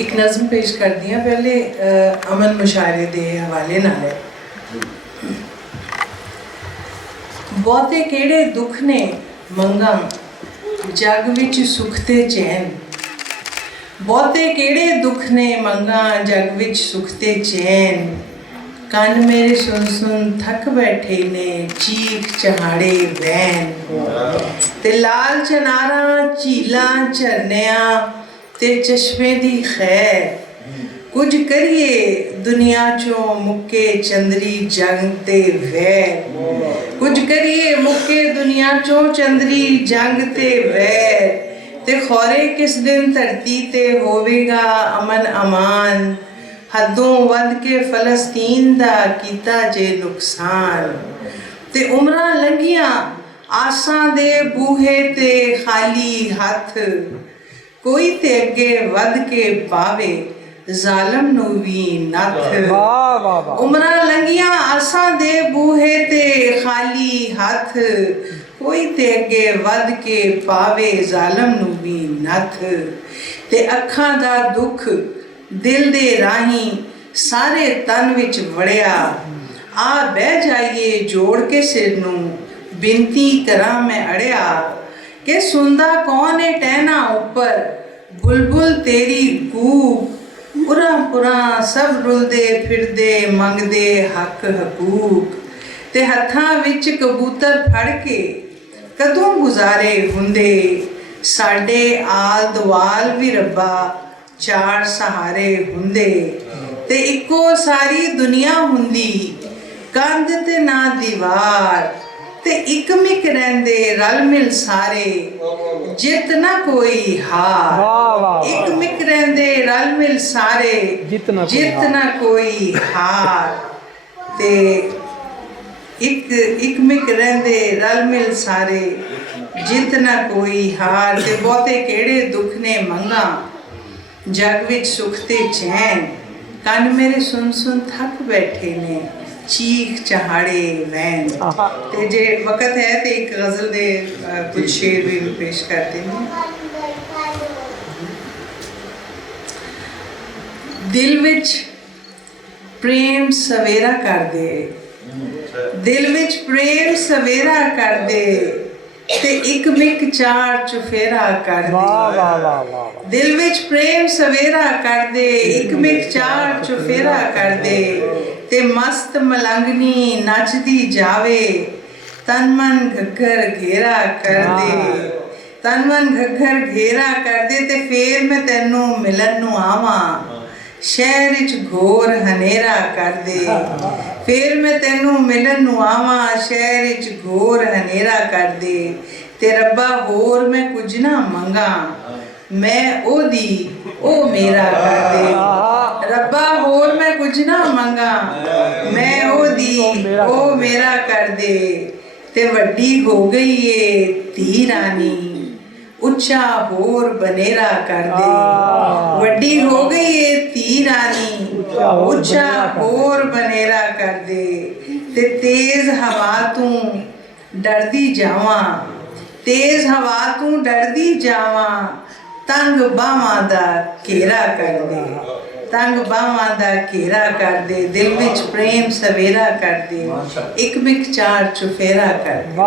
एक नज़म पेश कर दियाँ पहले अमन मुशायरे दे हवाले नाल है। बहुते केड़े दुख ने मंगा जग विच सुख ते चैन, बहुते केड़े दुख ने मंगा जग विच सुख ते चैन, कन मेरे सुन सुन थक बैठे ने चीख चहाड़े वैन, ते लाल चनारा झीलां झरनियां ते चश्मे दी खैर, कुछ करिए दुनिया चो मुक्के चंदरी जंग ते वैर, कुछ करिए मुक्के दुनिया चो चंदरी जंग ते वैर, ते खौरे किस दिन धरती ते होवेगा अमन अमान, हदों वध के फलस्तीन दा कीता जे नुकसान, ते उमरां लंघियां आसां दे बूहे ते खाली हथ, कोई ते अगे वध के पावे जालम नू भी नथ, उमरां लंघियां आसां दे बूहे ते खाली हथ, कोई ते अगे वध के पावे जालम नू भी नथ, ते अखां दा दुख दिल दे राही सारे तन विच वड़िया, आ बह जाइए जोड़ के सिर नू बिनती करा मैं अड़िया, के सुनदा कौन है टहना ऊपर बुलबुल तेरी कूक, पुरा पुरा सब रुलदे फिरदे मंगदे हक हकूक, ते हत्थां विच कबूतर फड़ के कदों गुजारे हुंदे साडे आल दुआल भी रब्बा चार सहारे हुंदे, ते इक्को सारी दुनिया हुंदी कंध ते ना दीवार, ते इक मिक रहिंदे रल मिल सारे जित ना कोई हार, इक मिक रहिंदे रल मिल सारे जित ना कोई हार, ते इक मिक रहिंदे रल मिल सारे जित ना कोई हार, ते बहुते केड़े दुख ने मंगा जग विच सुख ते चैन, कन मेरे सुन सुन थक बैठे ने चीख चहाड़े वैन। ते जे वक्त है तो एक गज़ल दे कुछ शेर भी पेश करते हैं। दिल विच प्रेम सवेरा कर दे, दिल विच प्रेम सवेरा कर दे, ते इक मिक चार चुफेरा कर दे, दिल विच प्रेम सवेरा कर दे, इक मिक चार चुफेरा कर दे, ते मस्त मलंगनी नचदी जावे तन मन घग्गर घेरा कर दे, तन मन घग्गर घेरा कर दे, ते फेर मैं तेनू मिलन नू आवां शहर विच घोर हनेरा कर दे, फिर मैं तेनू मिलन नू आवां शहर विच घोर हनेरा कर दे, ते रब्बा होर मैं कुछ ना मंगा मैं ओदी ओ मेरा कर दे, रब्बा होर मैं कुछ ना मंगा मैं ओदी ओ मेरा कर दे, ते वड्डी हो गई ये धी रानी उच्चा होर बनेरा कर दे, वड्डी हो गई ये धी रानी उच्चा होर बनेरा कर दे, ते तेज हवा तू डरदी जावां, तेज हवा तू डरदी जावां, तंग बावां दा घेरा कर दे, तंग बावां दा घेरा कर दे, दिल विच प्रेम सवेरा कर दे, इक मिक चार चुफेरा कर दे।